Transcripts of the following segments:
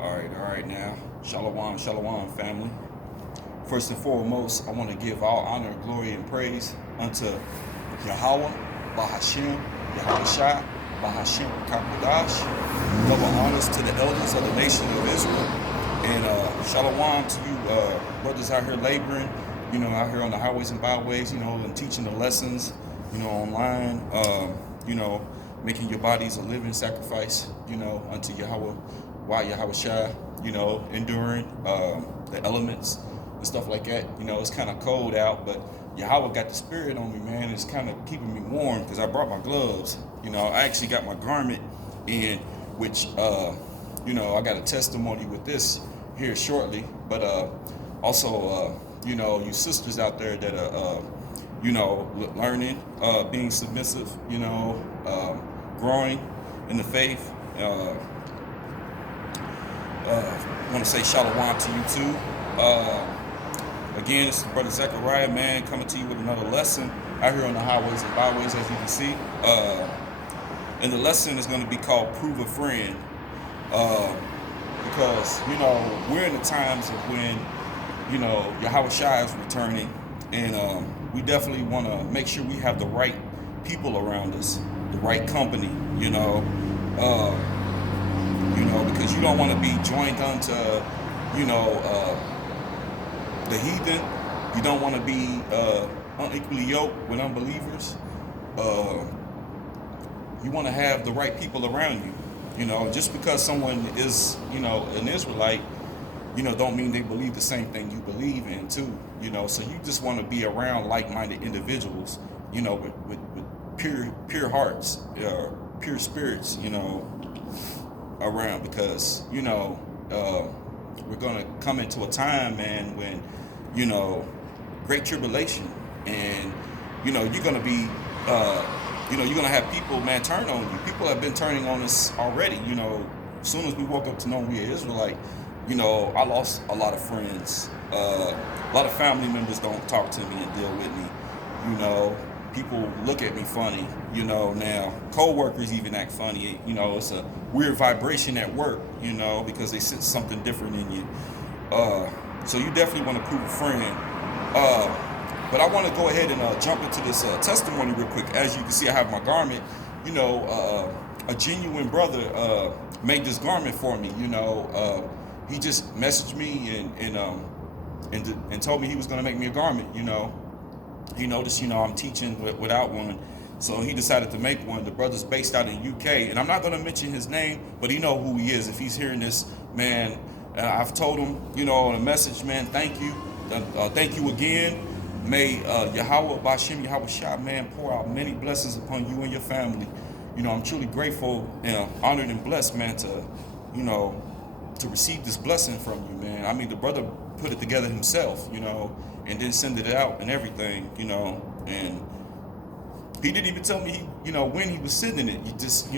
All right now. Shalom, shalom, family. First and foremost, I want to give all honor, glory, and praise unto Yahweh, Bahashem, Yahweh Shai, Bahashem, Kakodash. Double honors to the elders of the nation of Israel. And shalom to you brothers out here laboring, out here on the highways and byways, and teaching the lessons, online, making your bodies a living sacrifice, unto Yahweh, why Yahweh Shai, enduring the elements and stuff like that. It's kind of cold out, but Yahweh got the spirit on me, man. It's kind of keeping me warm because I brought my gloves. I actually got my garment in, which, I got a testimony with this here shortly. But also, you sisters out there that are, learning, being submissive, growing in the faith. I want to say shalom to you too. Again, it's Brother Zechariah, man, coming to you with another lesson out here on the highways and byways, as you can see. And the lesson is going to be called Prove a Friend. Because, we're in the times of when, Yahweh Shai is returning. And we want to make sure we have the right people around us, the right company, because you don't want to be joined unto, the heathen. You don't want to be unequally yoked with unbelievers. You want to have the right people around you. Just because someone is, an Israelite, don't mean they believe the same thing you believe in too. So you just want to be around like-minded individuals, with pure hearts, pure spirits, around, because we're gonna come into a time, man, when great tribulation, and you're gonna be you're gonna have people, man, turn on you. People have been turning on us already. As soon as we woke up to know we are Israelite, I lost a lot of friends. A lot of family members don't talk to me and deal with me. People look at me funny, now. Co-workers even act funny. It's a weird vibration at work, because they sense something different in you. So you definitely want to prove a friend. But I want to go ahead and jump into this testimony real quick. As you can see, I have my garment. A genuine brother made this garment for me. He just messaged me and told me he was going to make me a garment, He noticed, I'm teaching without one, so he decided to make one. The brother's based out in UK, and I'm not going to mention his name, but he know who he is. If he's hearing this, man, I've told him, on a message, man, thank you. Thank you again. May Yahweh, Bashem, Yahweh Shai, man, pour out many blessings upon you and your family. I'm truly grateful and honored and blessed, man, to receive this blessing from you, man. I mean, the brother put it together himself, and then send it out and everything, and he didn't even tell me, when he was sending it. He just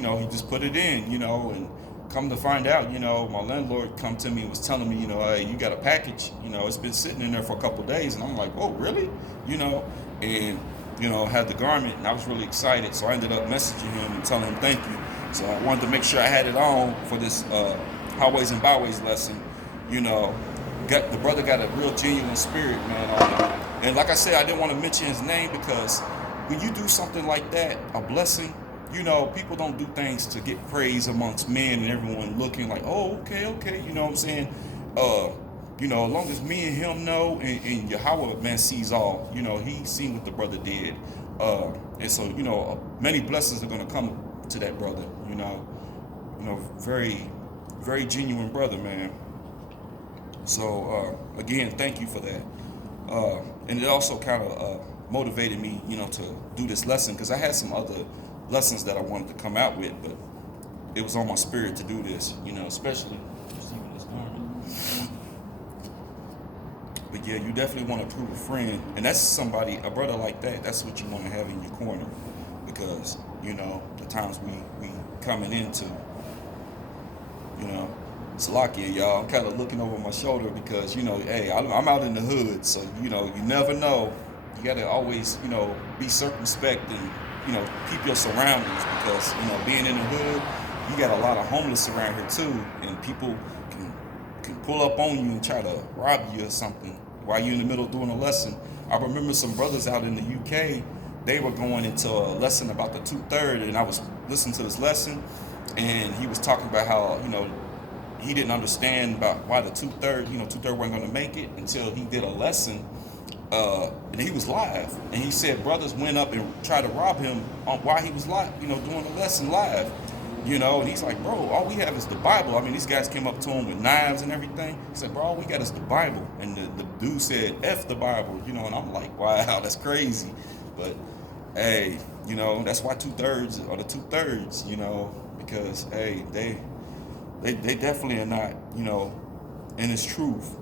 put it in, and come to find out, my landlord come to me and was telling me, hey, you got a package, it's been sitting in there for a couple of days, and I'm like, whoa, really? And, had the garment, and I was really excited, so I ended up messaging him and telling him thank you. So I wanted to make sure I had it on for this highways and byways lesson. The brother got a real genuine spirit, man, on it. And like I said, I didn't want to mention his name because when you do something like that, a blessing, people don't do things to get praise amongst men and everyone looking like, oh, okay, you know what I'm saying? As long as me and him know, and Yahweh, man, sees all, he seen what the brother did. And so, many blessings are going to come to that brother, very, very genuine brother, man. So, again, thank you for that. And it also kind of motivated me, to do this lesson, because I had some other lessons that I wanted to come out with, but it was on my spirit to do this, especially receiving this garment. But yeah, you definitely want to prove a friend, and that's somebody, a brother like that, that's what you want to have in your corner, because, the times we coming into, Salakia, y'all. I'm kind of looking over my shoulder because, hey, I'm out in the hood, so, you never know. You got to always, be circumspect and, keep your surroundings because, being in the hood, you got a lot of homeless around here too, and people can pull up on you and try to rob you or something while you're in the middle of doing a lesson. I remember some brothers out in the UK, they were going into a lesson about the 2/3, and I was listening to this lesson, and he was talking about how, he didn't understand about why the 2/3, 2/3 wasn't going to make it until he did a lesson, and he was live, and he said brothers went up and tried to rob him while he was live, doing the lesson live. And he's like, bro, all we have is the Bible. I mean, these guys came up to him with knives and everything. He said, bro, all we got is the Bible. And the dude said, F the Bible, and I'm like, wow, that's crazy. But, hey, that's why 2/3 are the 2/3, because, hey, they definitely are not, in his truth,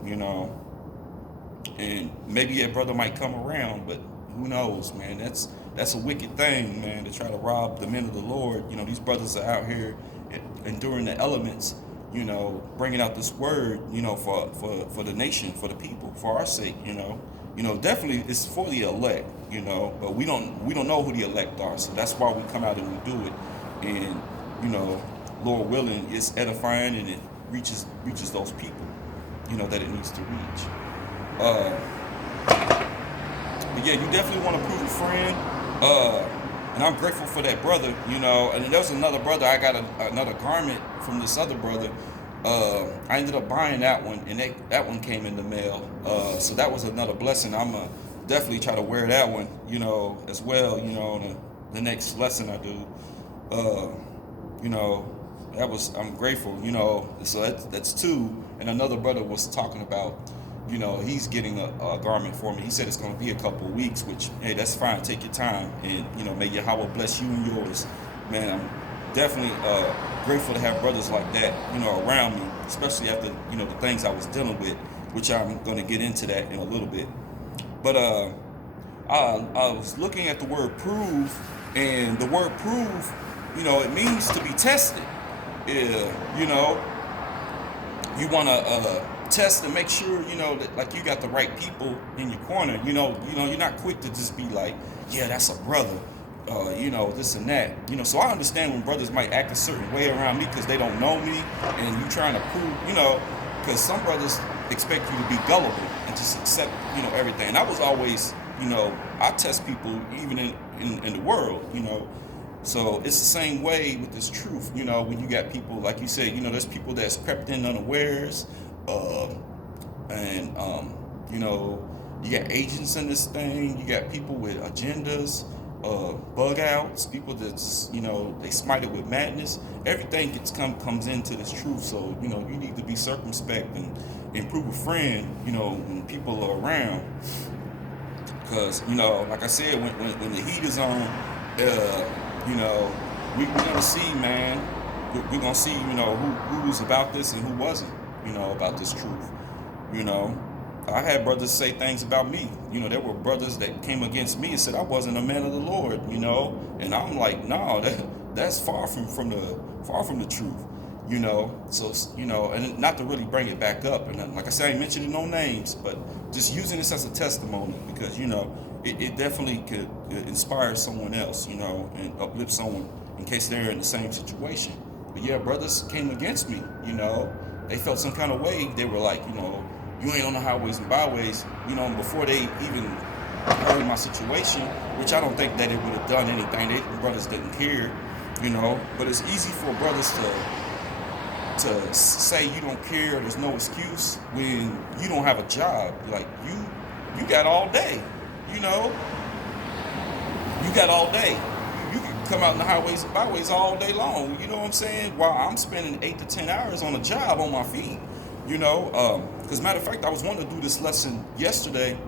And maybe a brother might come around, but who knows, man? That's a wicked thing, man, to try to rob the men of the Lord. These brothers are out here enduring the elements, bringing out this word, for the nation, for the people, for our sake, Definitely it's for the elect, but we don't know who the elect are, so that's why we come out and we do it, and Lord willing, it's edifying and it reaches those people, that it needs to reach. But yeah, you definitely want to prove a friend. And I'm grateful for that brother, And there was another brother. I got another garment from this other brother. I ended up buying that one, and that one came in the mail. So that was another blessing. I'm gonna definitely try to wear that one, as well. The next lesson I do. I'm grateful. So that's two. And another brother was talking about, he's getting a garment for me. He said it's going to be a couple of weeks, which, hey, that's fine. Take your time. And, may Yahweh bless you and yours. Man, I'm definitely grateful to have brothers like that, around me, especially after, the things I was dealing with, which I'm going to get into that in a little bit. But I was looking at the word prove, and the word prove, it means to be tested. You want to test and make sure, that like you got the right people in your corner. You're not quick to just be like, yeah, that's a brother, this and that. So I understand when brothers might act a certain way around me because they don't know me, and you trying to prove, because some brothers expect you to be gullible and just accept, everything. And I was always, I test people even in the world, So it's the same way with this truth, when you got people, like you said, there's people that's crept in unawares, you got agents in this thing, you got people with agendas, bug outs, people that's, they smited with madness. Everything comes into this truth, so, you need to be circumspect and prove a friend, when people are around. Because, like I said, when the heat is on, we're gonna see, man. We're gonna see, who was about this and who wasn't, about this truth. I had brothers say things about me. There were brothers that came against me and said I wasn't a man of the Lord, and I'm like, no, that's far from the truth, So, and not to really bring it back up, and like I said, I ain't mentioning no names, but just using this as a testimony because it definitely could inspire someone else, and uplift someone in case they're in the same situation. But yeah, brothers came against me, they felt some kind of way. They were like, you ain't on the highways and byways, before they even heard my situation, which I don't think that it would have done anything. The brothers didn't care, but it's easy for brothers to say you don't care, there's no excuse when you don't have a job. Like you got all day, you got all day. You can come out in the highways and byways all day long, you know what I'm saying? While I'm spending 8 to 10 hours on a job on my feet, because matter of fact, I was wanting to do this lesson yesterday,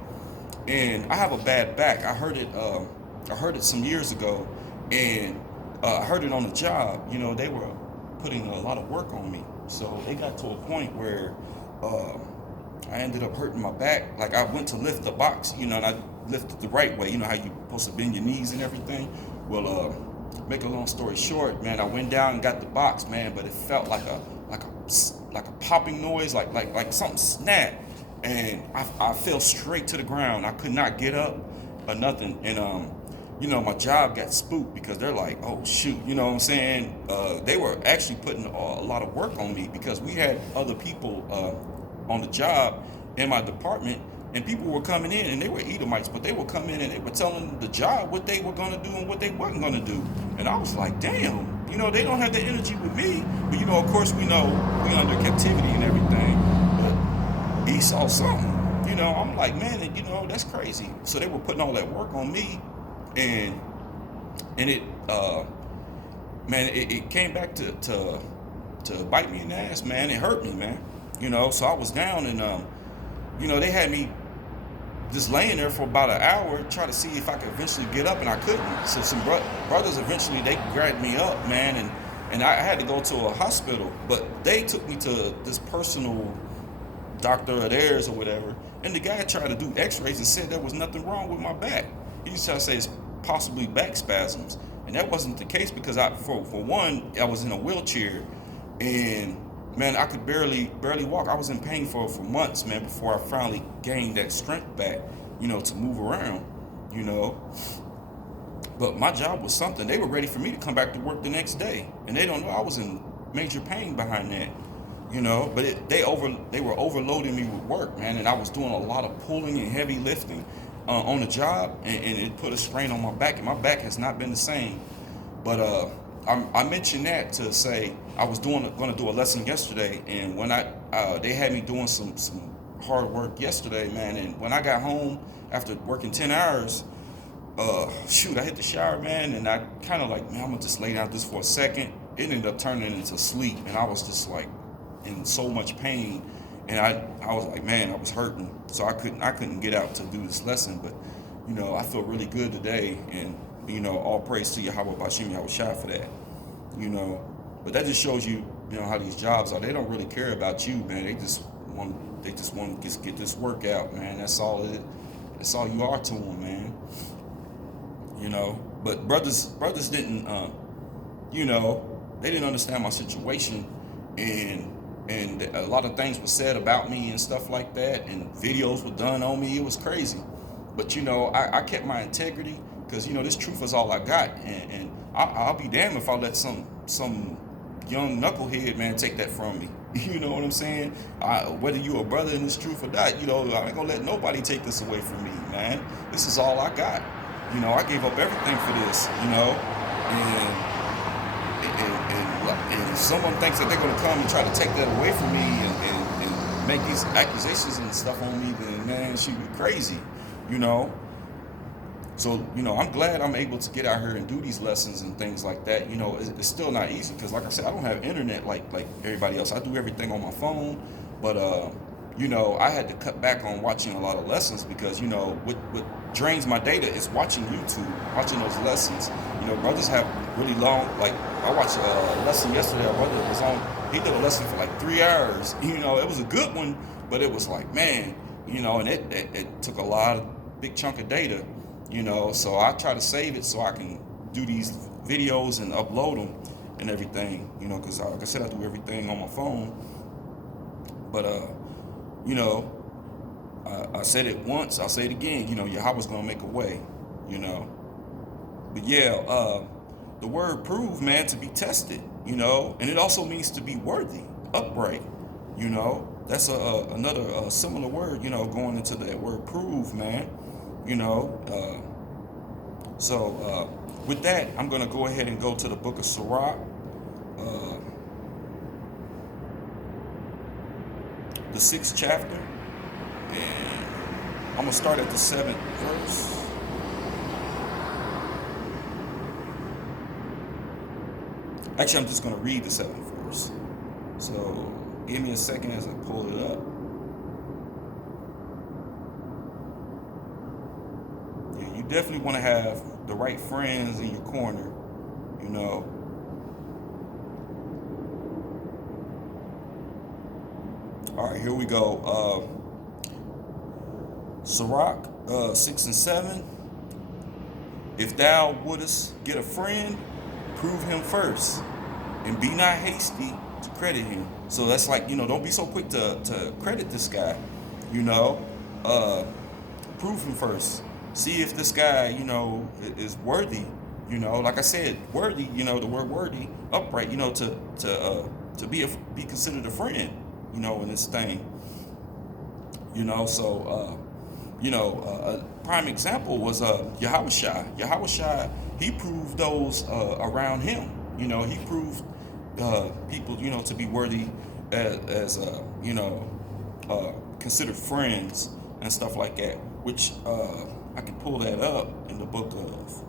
and I have a bad back. I heard it some years ago, and I heard it on the job. They were putting a lot of work on me, so it got to a point where I ended up hurting my back. Like I went to lift the box, and I lifted the right way. How you supposed to bend your knees and everything. Well, make a long story short, man, I went down and got the box, man, but it felt like a popping noise, like something snapped, and I fell straight to the ground. I could not get up or nothing, and my job got spooked because they're like, oh shoot, you know what I'm saying? They were actually putting a lot of work on me because we had other people on the job in my department, and people were coming in and they were Edomites, but they would come in and they were telling the job what they were going to do and what they wasn't going to do. And I was like, damn, they don't have the energy with me. But of course we know we under captivity and everything, but he saw something. I'm like, man, and that's crazy. So they were putting all that work on me, and it man, it came back to bite me in the ass, man. It hurt me, man. So I was down, and they had me just laying there for about an hour, try to see if I could eventually get up, and I couldn't. So some brothers eventually they grabbed me up, man, and I had to go to a hospital, but they took me to this personal doctor of theirs or whatever, and the guy tried to do x-rays and said there was nothing wrong with my back. He just tried to say it's possibly back spasms, and that wasn't the case because for one, I was in a wheelchair, and man, I could barely walk. I was in pain for months, man, before I finally gained that strength back, to move around, But my job was something. They were ready for me to come back to work the next day, and they don't know I was in major pain behind that, But they were overloading me with work, man, and I was doing a lot of pulling and heavy lifting on the job, and it put a strain on my back, and my back has not been the same. But I mentioned that to say I was going to do a lesson yesterday, and when they had me doing some hard work yesterday, man, and when I got home after working 10 hours, I hit the shower, man, and I kind of like, man, I'm gonna just lay down this for a second. It ended up turning into sleep, and I was just like in so much pain, and I was like, man, I was hurting, so I couldn't get out to do this lesson, but I feel really good today, and all praise to Yahweh Bashim Yahweh Shai for that, but that just shows you, how these jobs are. They don't really care about you, man. They just want to get this work out, man. That's all you are to them, man. But brothers didn't, they didn't understand my situation, and a lot of things were said about me and stuff like that, and videos were done on me. It was crazy, but I kept my integrity because this truth is all I got, and I'll be damned if I let some young knucklehead, man, take that from me. You know what I'm saying? Whether you a brother in this truth or not, I ain't gonna let nobody take this away from me, man. This is all I got. I gave up everything for this, and if someone thinks that they're going to come and try to take that away from me and make these accusations and stuff on me, then, man, she'd be crazy, So, I'm glad I'm able to get out here and do these lessons and things like that. It's still not easy because, like I said, I don't have internet like everybody else. I do everything on my phone, but, I had to cut back on watching a lot of lessons because, what drains my data is watching YouTube, watching those lessons. Brothers have really long, like, I watched a lesson yesterday. A brother was on, he did a lesson for like 3 hours. It was a good one, but it was like, man, and it took a lot of big chunk of data, so I try to save it so I can do these videos and upload them and everything, because like I said, I do everything on my phone. But, I said it once, I'll say it again, Yahweh's gonna make a way, But yeah, the word prove, man, to be tested, and it also means to be worthy, upright, That's another similar word, going into that word prove, man, So with that, I'm gonna go ahead and go to the book of Sirach, the 6th chapter, and I'm gonna start at the 7th verse. Actually, I'm just gonna read the 7th verse. So give me a second as I pull it up. Yeah, you definitely want to have the right friends in your corner, All right, here we go. Sirach 6 and 7. If thou wouldest get a friend, prove him first, and be not hasty to credit him. So that's like, don't be so quick to credit this guy, Prove him first. See if this guy, is worthy. Like I said, worthy. The word worthy, upright. To be considered a friend. In this thing. So a prime example was Yahushua. Yahushua, he proved those around him. He proved people, to be worthy as considered friends and stuff like that. Which I can pull that up in the book of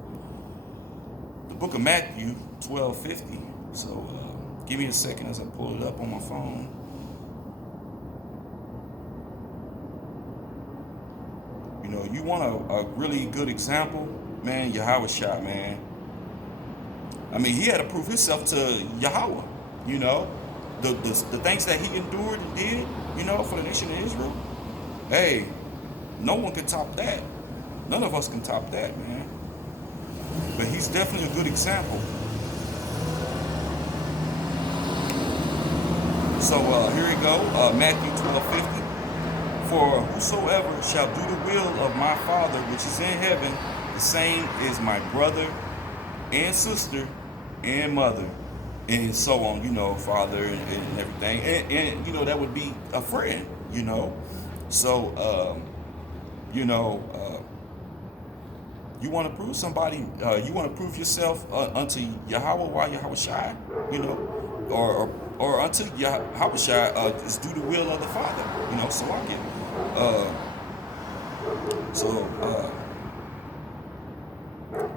Matthew 12:50. So give me a second as I pull it up on my phone. You want a really good example, man, Yahushua, man. I mean, he had to prove himself to Yahweh, the things that he endured and did, for the nation of Israel. Hey, no one can top that. None of us can top that, man. But he's definitely a good example. So here we go, Matthew 12:50. For whosoever shall do the will of my Father which is in heaven, the same is my brother and sister and mother, and so on, father and everything. And that would be a friend, So, you want to prove somebody, you want to prove yourself unto Yahweh while Yahweh Shai, or unto Yahweh Shai is do the will of the Father, so I get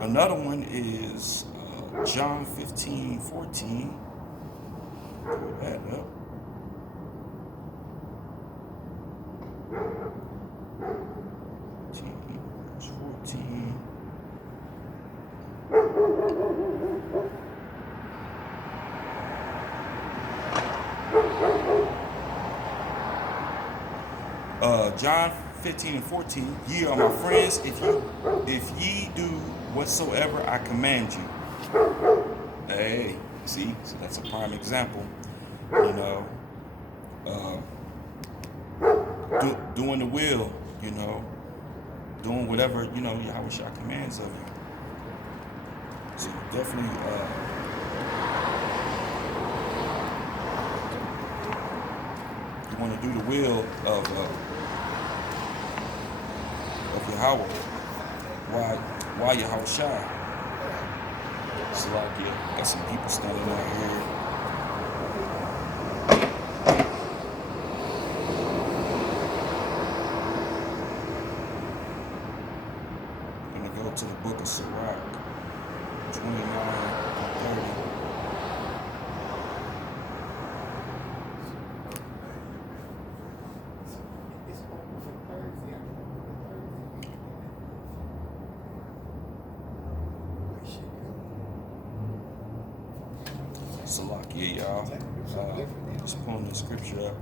another one is John 15:14. Pull that up. Verse 14. John 15:14. Ye are my friends if ye do whatsoever I command you. Hey, see, so that's a prime example. Doing the will, doing whatever Yahweh Shah commands of you. So definitely, you want to do the will of Yahweh. Why Yahweh Shai? So got some people standing out here. I'm gonna go to the book of Sirach, 29-30. Salakia, y'all. Just pulling the scripture up.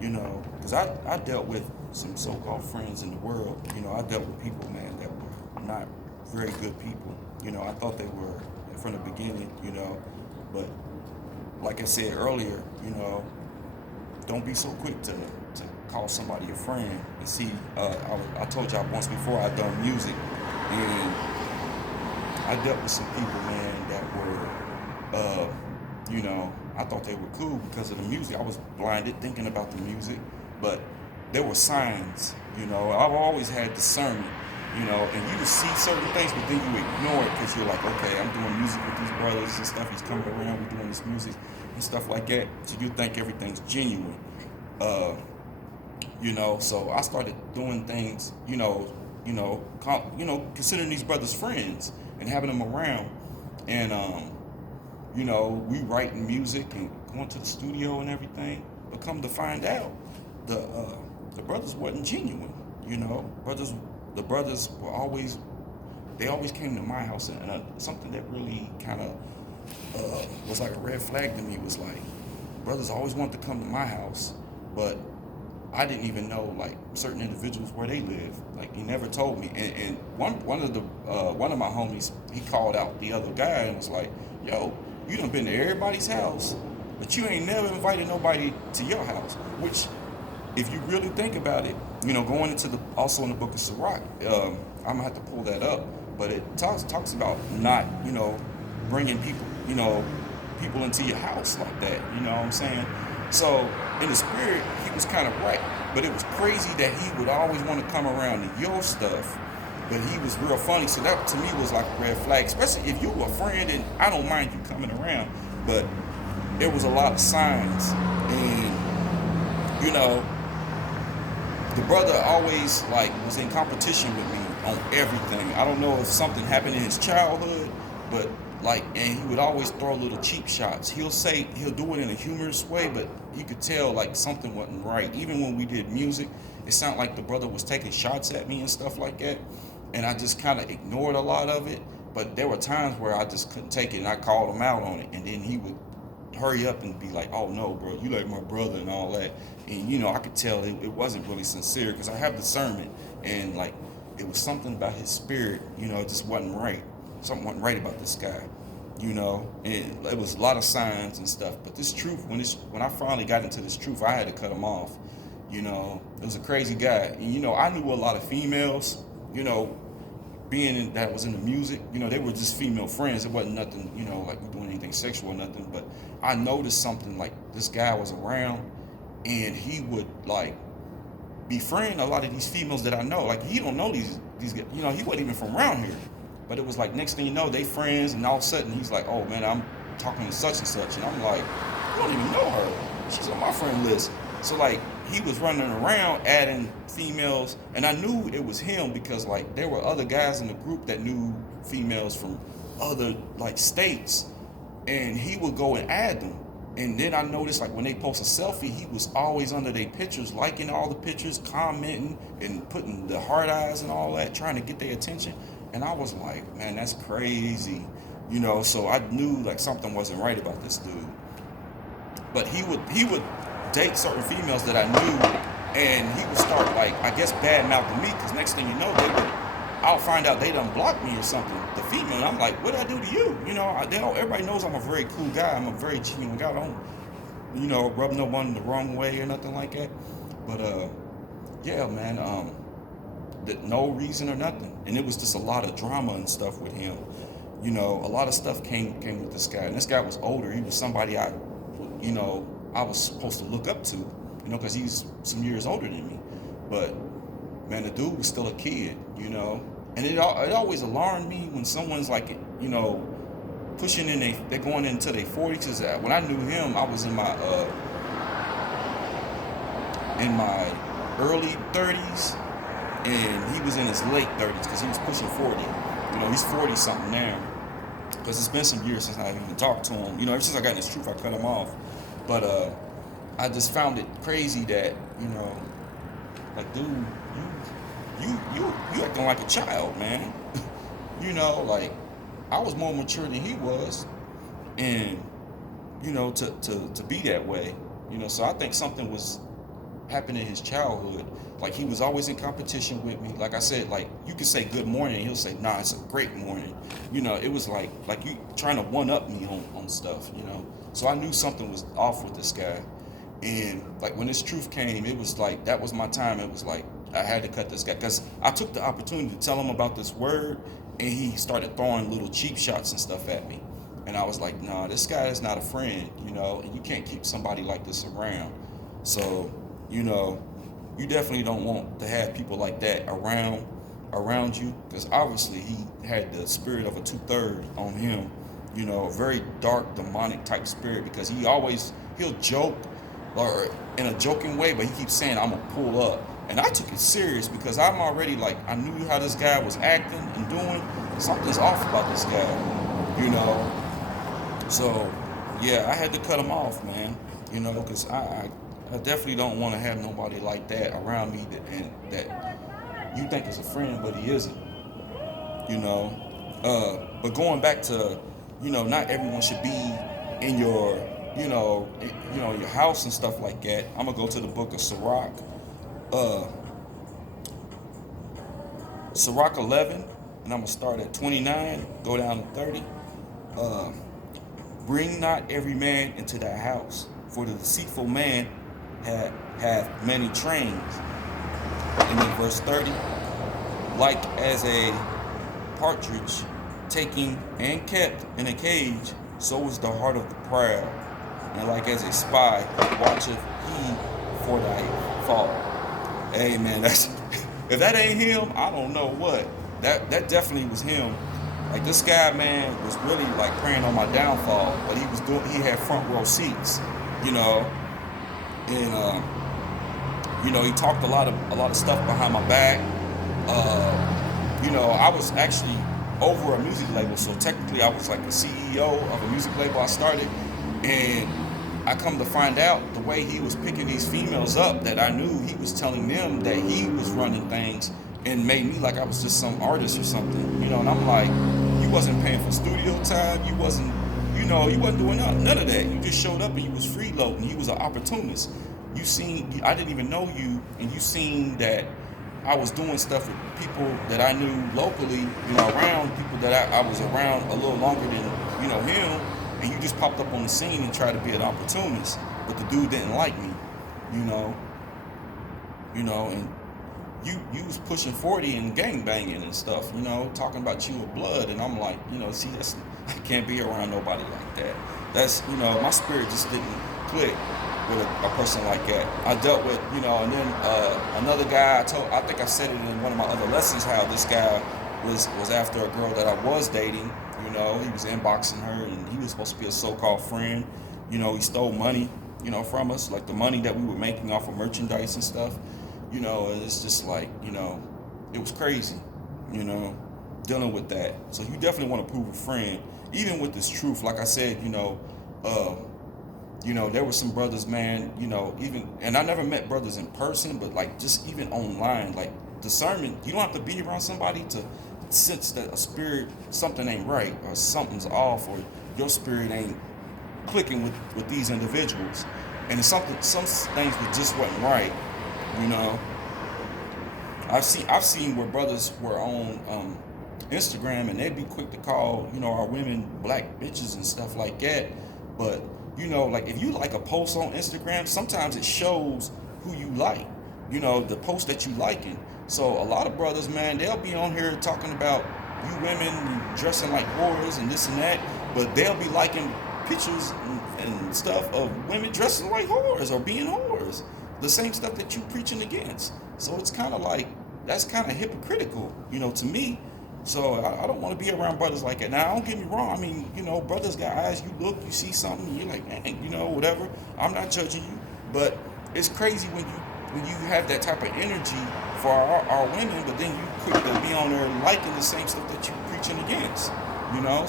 Because I dealt with some so-called friends in the world. I dealt with people, man, that were not very good people. I thought they were from the beginning, but like I said earlier, don't be so quick to call somebody a friend. And see, I told y'all once before I've done music, and I dealt with some people, man, that were I thought they were cool because of the music. I was blinded thinking about the music, but there were signs, I've always had discernment, and you would see certain things, but then you ignore it because you're like, okay, I'm doing music with these brothers and stuff. He's coming around, we're doing this music and stuff like that. So you think everything's genuine, so I started doing things, considering these brothers friends and having them around. And, we writing music and going to the studio and everything, but come to find out, the brothers wasn't genuine. The brothers were always came to my house, and something that really kind of was like a red flag to me was like, brothers always wanted to come to my house, but I didn't even know like certain individuals where they live. Like he never told me. And one of my homies, he called out the other guy and was like, "Yo, you done been to everybody's house, but you ain't never invited nobody to your house." Which, if you really think about it, going into also in the book of Sirach, I'm gonna have to pull that up. But it talks about not, bringing people, people into your house like that. You know what I'm saying? So in the spirit, he was kind of right, but it was crazy that he would always want to come around to your stuff. But he was real funny, so that to me was like a red flag. Especially if you were a friend, and I don't mind you coming around, but there was a lot of signs, and the brother always like was in competition with me on everything. I don't know if something happened in his childhood, but like, and he would always throw little cheap shots. He'll do it in a humorous way, but you could tell like something wasn't right. Even when we did music, it sounded like the brother was taking shots at me and stuff like that, and I just kind of ignored a lot of it. But there were times where I just couldn't take it, and I called him out on it, and then he would hurry up and be like, "Oh no, bro, you like my brother," and all that. And I could tell it wasn't really sincere, because I have discernment, and like it was something about his spirit, it just wasn't right. Something wasn't right about this guy, and it was a lot of signs and stuff. But this truth, when I finally got into this truth, I had to cut him off. It was a crazy guy, and I knew a lot of females, that was in the music, they were just female friends. It wasn't nothing, like we doing anything sexual or nothing. But I noticed something, like this guy was around, and he would like befriend a lot of these females that I know. Like he don't know these guys, he wasn't even from around here. But it was like next thing you know, they friends, and all of a sudden he's like, "Oh man, I'm talking to such and such," and I'm like, "You don't even know her. She's on my friend list." So like he was running around adding females, and I knew it was him because like there were other guys in the group that knew females from other like states, and he would go and add them. And then I noticed like when they post a selfie, he was always under their pictures, liking all the pictures, commenting and putting the heart eyes and all that, trying to get their attention. And I was like, man, that's crazy, so I knew like something wasn't right about this dude. But he would date certain females that I knew, and he would start like, I guess, bad mouthing me, because next thing you know, I'll find out they done blocked me or something, the female, and I'm like, what did I do to you? Everybody knows I'm a very cool guy. I'm a very genuine guy. I don't, rub no one the wrong way or nothing like that. But yeah, man, no reason or nothing, and it was just a lot of drama and stuff with him. A lot of stuff came with this guy, and this guy was older. He was somebody I was supposed to look up to, because he's some years older than me. But man, the dude was still a kid, and it always alarmed me when someone's like, pushing they're going into their 40s. Cause when I knew him, I was in my early 30s, and he was in his late 30s because he was pushing 40. He's 40 something now. Because it's been some years since I even talked to him. Ever since I got in this truth, I cut him off. But I just found it crazy that, like, dude, you acting like a child, man. Like, I was more mature than he was, and to be that way, So I think something was happening in his childhood. Like, he was always in competition with me. Like I said, like, you could say good morning, and he'll say, nah, it's a great morning. It was like you trying to one up me on stuff. So I knew something was off with this guy. And like when this truth came, it was like, that was my time. It was like, I had to cut this guy, because I took the opportunity to tell him about this word, and he started throwing little cheap shots and stuff at me. And I was like, nah, this guy is not a friend, and you can't keep somebody like this around. So, you definitely don't want to have people like that around you, because obviously he had the spirit of a 2/3 on him, a very dark, demonic type spirit, because he'll joke or in a joking way, but he keeps saying, I'm gonna pull up. And I took it serious, because I'm already like, I knew how this guy was acting and doing. Something's off about this guy, So yeah, I had to cut him off, man, because I definitely don't want to have nobody like that around me that you think is a friend, but he isn't. But going back to, not everyone should be in your, your house and stuff like that. I'm gonna go to the book of Sirach, Sirach 11, and I'm gonna start at 29, go down to 30. Bring not every man into thy house, for the deceitful man hath many trains. And then verse 30, like as a partridge taken and kept in a cage, so is the heart of the proud. And like as a spy watcheth he for thy fall. Hey man, that's if that ain't him, I don't know what. That definitely was him. Like this guy, man, was really like preying on my downfall, but he had front row seats, you know, and he talked a lot of stuff behind my back. I was actually over a music label, so technically I was like the CEO of a music label I started, and I come to find out the way he was picking these females up, that I knew he was telling them that he was running things and made me like I was just some artist or something, and I'm like, you wasn't paying for studio time, you wasn't doing none of that. You just showed up and you was freeloading. You was an opportunist. I didn't even know you, and you seen that I was doing stuff with people that I knew locally, around people that I was around a little longer than, him, and you just popped up on the scene and tried to be an opportunist, but the dude didn't like me, and you was pushing 40 and gang banging and stuff, talking about you with blood, and I'm like, see, I can't be around nobody like that. That's, my spirit just didn't click with a person like that. I dealt with, and then another guy, I think I said it in one of my other lessons, how this guy was after a girl that I was dating. He was inboxing her, and he was supposed to be a so-called friend. He stole money, from us, like the money that we were making off of merchandise and stuff. And it's just like, it was crazy, dealing with that. So you definitely want to prove a friend, even with this truth. Like I said, there were some brothers, man, and I never met brothers in person, but like just even online, like discernment, you don't have to be around somebody to sense that something ain't right, or something's off, or your spirit ain't clicking with these individuals. And some things that just wasn't right, I've seen where brothers were on Instagram, and they'd be quick to call, our women black bitches and stuff like that. But, like if you like a post on Instagram, sometimes it shows who you like, the post that you liking. So a lot of brothers, man, they'll be on here talking about you women dressing like whores and this and that, but they'll be liking pictures and stuff of women dressing like whores or being whores. The same stuff that you preaching against. So it's kind of like, that's kind of hypocritical, to me. So I don't want to be around brothers like that. Now, don't get me wrong. I mean, brothers got eyes. You look, you see something, you're like, man, whatever. I'm not judging you. But it's crazy when you have that type of energy for our women, but then you quick to be on there liking the same stuff that you're preaching against.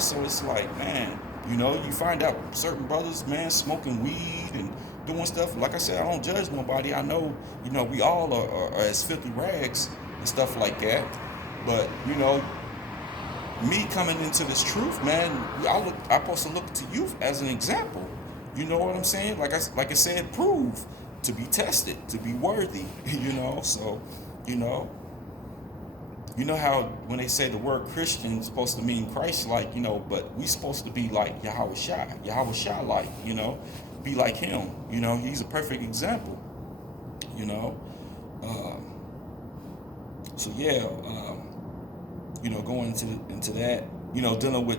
So it's like, man, you find out certain brothers, man, smoking weed and doing stuff. Like I said, I don't judge nobody. I know, we all are as filthy rags and stuff like that. But, me coming into this truth, man, I'm supposed to look to you as an example. You know what I'm saying? Like I said, prove to be tested, to be worthy, So, how when they say the word Christian is supposed to mean Christ-like, but we supposed to be like Yahweh like, be like him, he's a perfect example, So yeah, going into that, dealing with,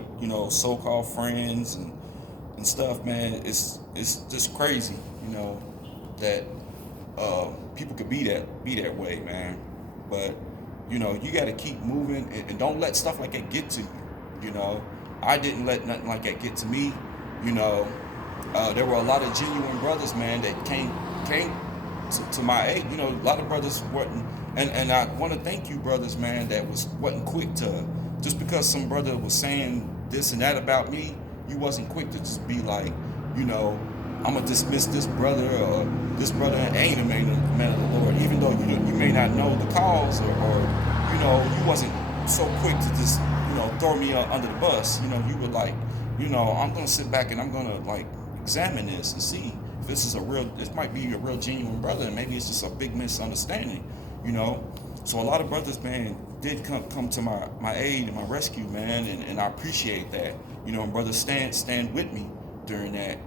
so-called friends and stuff, man, it's just crazy, that people could be that way, man. But you got to keep moving, and don't let stuff like that get to you. I didn't let nothing like that get to me. There were a lot of genuine brothers, man, that came to my aid. A lot of brothers wasn't, and I want to thank you, brothers, man, that wasn't quick to, just because some brother was saying this and that about me, you wasn't quick to just be like, I'm gonna dismiss this brother, or this brother ain't a man of the Lord, even though you may not know the cause, or you wasn't so quick to just throw me under the bus. You were like, I'm gonna sit back and I'm gonna like examine this and see if this might be a real genuine brother, and maybe it's just a big misunderstanding. So a lot of brothers, man, did come to my aid and my rescue, man, and I appreciate that. Brothers stand with me during that.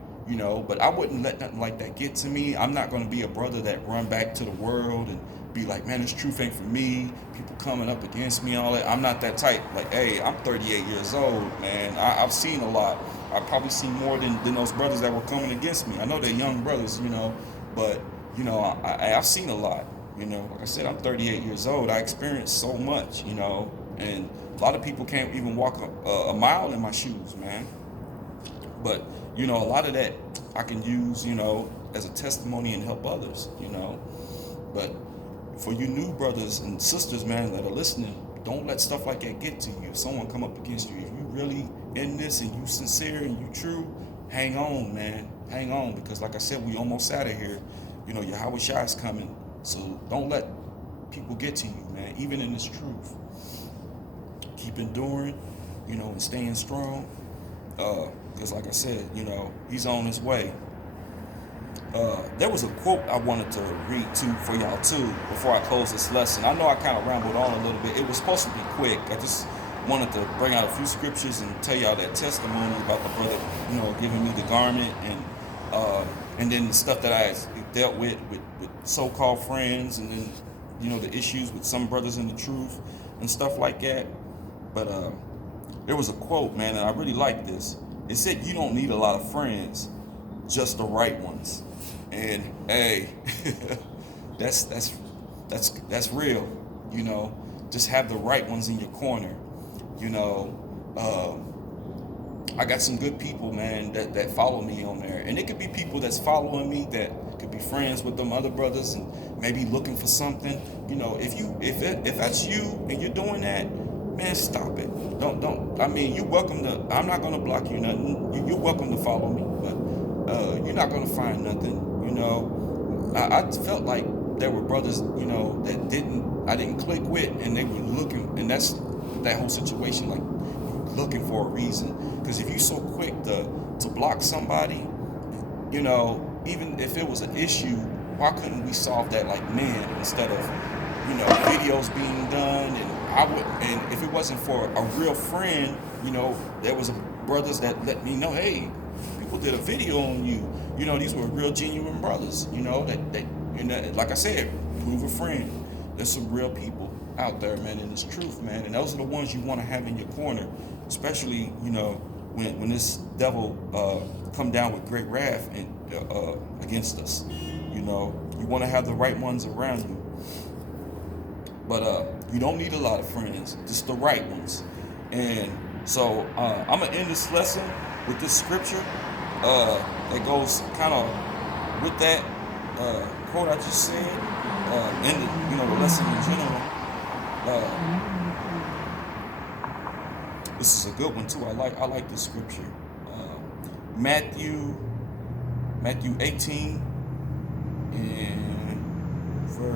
But I wouldn't let nothing like that get to me. I'm not going to be a brother that run back to the world and be like, man, this truth ain't for me. People coming up against me, all that. I'm not that type. Like, hey, I'm 38 years old, man. I've seen a lot. I've probably seen more than those brothers that were coming against me. I know they're young brothers, but I've seen a lot. Like I said, I'm 38 years old. I experienced so much, and a lot of people can't even walk a mile in my shoes, man. But a lot of that I can use, as a testimony and help others, But for you new brothers and sisters, man, that are listening, don't let stuff like that get to you. If someone come up against you, if you really in this and you sincere and you true, hang on, man. Hang on, because like I said, we almost out of here. Yahweh Shai is coming. So don't let people get to you, man, even in this truth. Keep enduring, and staying strong. Because like I said, he's on his way. There was a quote I wanted to read for y'all too before I close this lesson. I know I kind of rambled on a little bit. It was supposed to be quick. I just wanted to bring out a few scriptures and tell y'all that testimony about the brother, giving me the garment and then the stuff that I dealt with so-called friends, and then the issues with some brothers in the truth and stuff like that. But there was a quote, man, and I really like this. It said, "You don't need a lot of friends, just the right ones." And hey, that's real. Just have the right ones in your corner. I got some good people, man, that follow me on there, and it could be people that's following me that could be friends with them other brothers and maybe looking for something. If that's you and you're doing that, man, stop it. Don't. I mean, you're welcome to. I'm not gonna block you nothing. You're welcome to follow me, but you're not gonna find nothing. I felt like there were brothers, that I didn't click with, and they were looking, and that's that whole situation, like looking for a reason. Because if you're so quick to block somebody, even if it was an issue, why couldn't we solve that like men instead of, videos being done? And if it wasn't for a real friend, there was brothers that let me know, hey, people did a video on you. These were real genuine brothers, that like I said, prove a friend. There's some real people out there, man, in this truth, man. And those are the ones you want to have in your corner, especially, when this devil come down with great wrath and against us. You want to have the right ones around you. But you don't need a lot of friends, just the right ones. And so I'm going to end this lesson with this scripture that goes kind of with that quote I just said, and the lesson in general. This is a good one too. I like this scripture. Matthew 18.